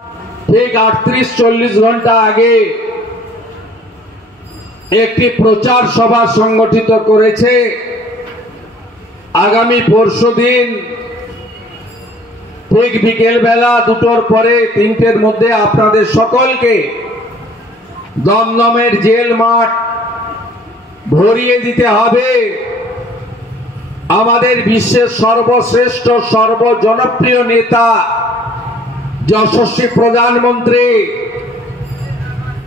ঠিক 38-40 ঘন্টা আগে একটি প্রচার সভা সংগঠিত করেছে। আগামী পরশুদিন ঠিক বিকেল বেলা 2টোর পরে 3টের মধ্যে আপনাদের সকলকে দমদমের জেল মাঠ ভরিয়ে দিতে হবে। আমাদের বিশ্বের সর্বশ্রেষ্ঠ সর্বজনপ্রিয় নেতা যশস্বী প্রধানমন্ত্রী,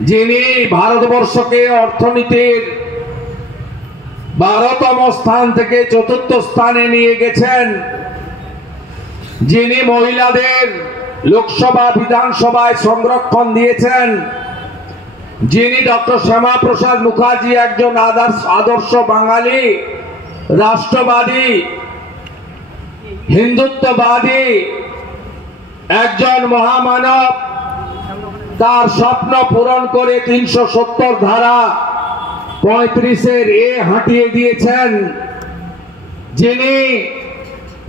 যিনি ভারতবর্ষকে অর্থনীতির 12তম স্থান থেকে 4র্থ স্থানে নিয়ে গেছেন, যিনি মহিলাদের লোকসভা বিধানসভায় সংরক্ষণ দিয়েছেন, যিনি ডক্টর শ্যামাপ্রসাদ মুখার্জি একজন আদর্শ বাঙালি রাষ্ট্রবাদী হিন্দুত্ববাদী একজন মহামানব, তার স্বপ্ন পূরণ করে 370 ধারা 35-এর হাঁটিয়ে দিয়েছেন, যিনি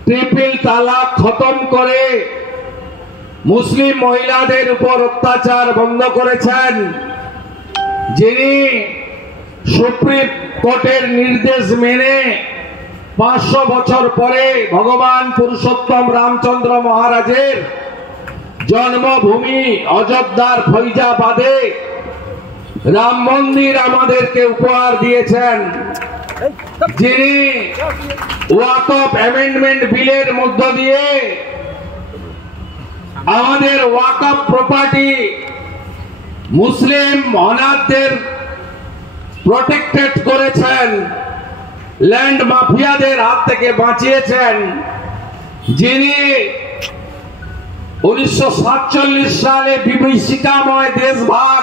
ট্রিপল তালাক খতম করে মুসলিম মহিলাদের উপর অত্যাচার বন্ধ করেছেন, যিনি সুপ্রিম কোর্টের নির্দেশ মেনে 500 বছর পরে ভগবান পুরুষোত্তম রামচন্দ্র মহারাজের জন্মভূমি অযোধ্যার ফৈজাবাদে রাম মন্দির আমাদেরকে উপহার দিয়েছেন, যিনি ওয়াকফ অ্যামেন্ডমেন্ট বিলের মধ্য দিয়ে আমাদের ওয়াকফ প্রপার্টি মুসলিম অনাথদের প্রোটেক্টেড করেছেন, ল্যান্ড মাফিয়াদের হাত থেকে বাঁচিয়েছেন, যিনি 1947 সালে বিভীষিকাময় দেশভাগ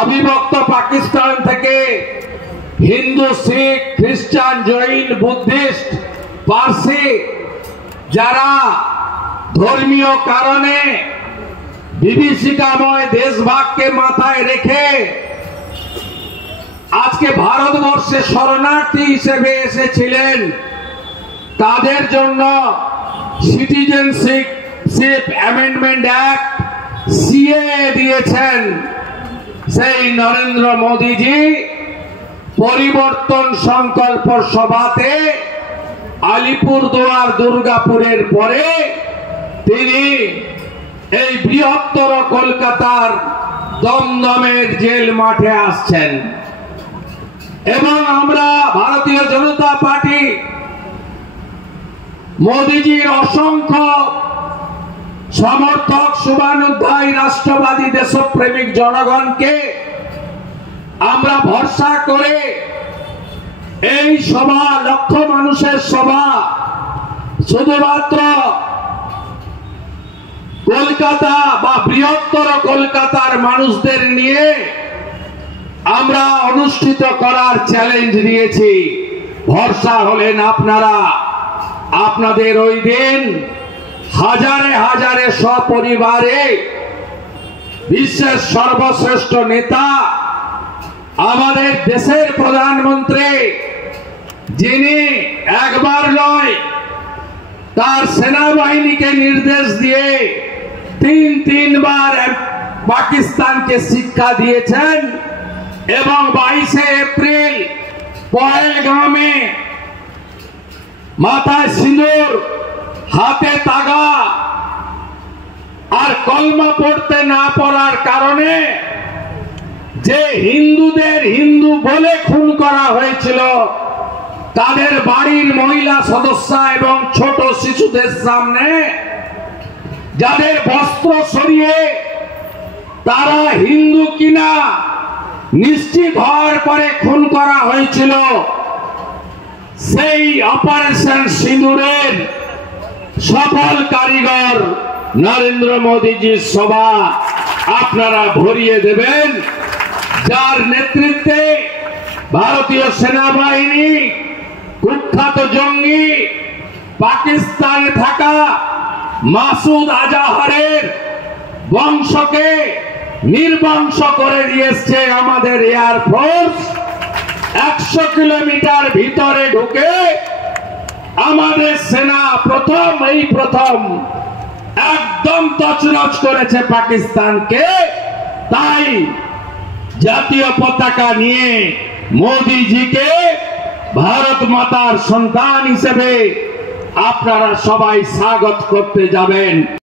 অবিভক্ত পাকিস্তান থেকে হিন্দু, শিখ, খ্রিস্টান, জৈন, বুদ্ধিস্ট, পার্সি যারা ধর্মীয় কারণে বিভীষিকাময় দেশভাগকে মাথায় রেখে আজকে ভারতবর্ষে শরণার্থী হিসেবে এসেছিলেন, তাদের জন্য সিটিজেনশিপ অ্যামেন্ডমেন্ট অ্যাক্ট সিএএ দিয়েছেন। সেই নরেন্দ্র মোদীজি পরিবর্তন সংকল্প সভাতে আলিপুরদুয়ার দুর্গাপুরের পরে তিনি এই বৃহত্তর কলকাতার দমদমের জেল মাঠে আসছেন এবং আমরা ভারতীয় জনতা পার্টি মোদীজির অসংখ্য সমর্থক, শুভানুধ্যায়ী, রাষ্ট্রবাদী, দেশপ্রেমিক জনগণকে আমরা ভরসা করে এই সভা, লক্ষ মানুষের সভা, শুধুমাত্র কলকাতা বা বৃহত্তর কলকাতার মানুষদের নিয়ে আমরা অনুষ্ঠিত করার চ্যালেঞ্জ নিয়েছি। ভরসা হলেন আপনারা। আপনাদের ওই দিন হাজারে হাজারে সপরিবারে বিশ্বের সর্বশ্রেষ্ঠ নেতা, আমাদের দেশের প্রধানমন্ত্রী, যিনি একবার নয় তার সেনাবাহিনীকে নির্দেশ দিয়ে তিনবার পাকিস্তানকে শিক্ষা দিয়েছেন এবং 22শে এপ্রিল পহেলগামে মাথায় সিঁদুর, হাতে তাগা আর কলমা পড়তে না পড়ার কারণে যে হিন্দুদের হিন্দু বলে খুন করা হয়েছিল, তাদের বাড়ির মহিলা সদস্য এবং ছোট শিশুদের সামনে যাদের বস্ত্র সরিয়ে তারা হিন্দু কিনা নিশ্চিত হওয়ার পরে খুন করা হয়েছিল, সেই অপারেশন সিঁদুরের সফল কারিগর নরেন্দ্র মোদীজির সভা আপনারা ভরিয়ে দেবেন, যার নেতৃত্বে ভারতীয় সেনাবাহিনী কুখ্যাত জঙ্গি পাকিস্তানে থাকা মাসুদ আজাহারের বংশকে নির্বংশ করে দিয়েছে আমাদের এয়ারফোর্স। 100 কিলোমিটার ভিতরে ঢুকে আমাদের সেনা প্রথম একদম তছনছ করেছে পাকিস্তানকে। তাই জাতীয় পতাকা নিয়ে মোদিজিকে ভারত মাতার সন্তান হিসেবে আপনারা সবাই স্বাগত করতে যাবেন।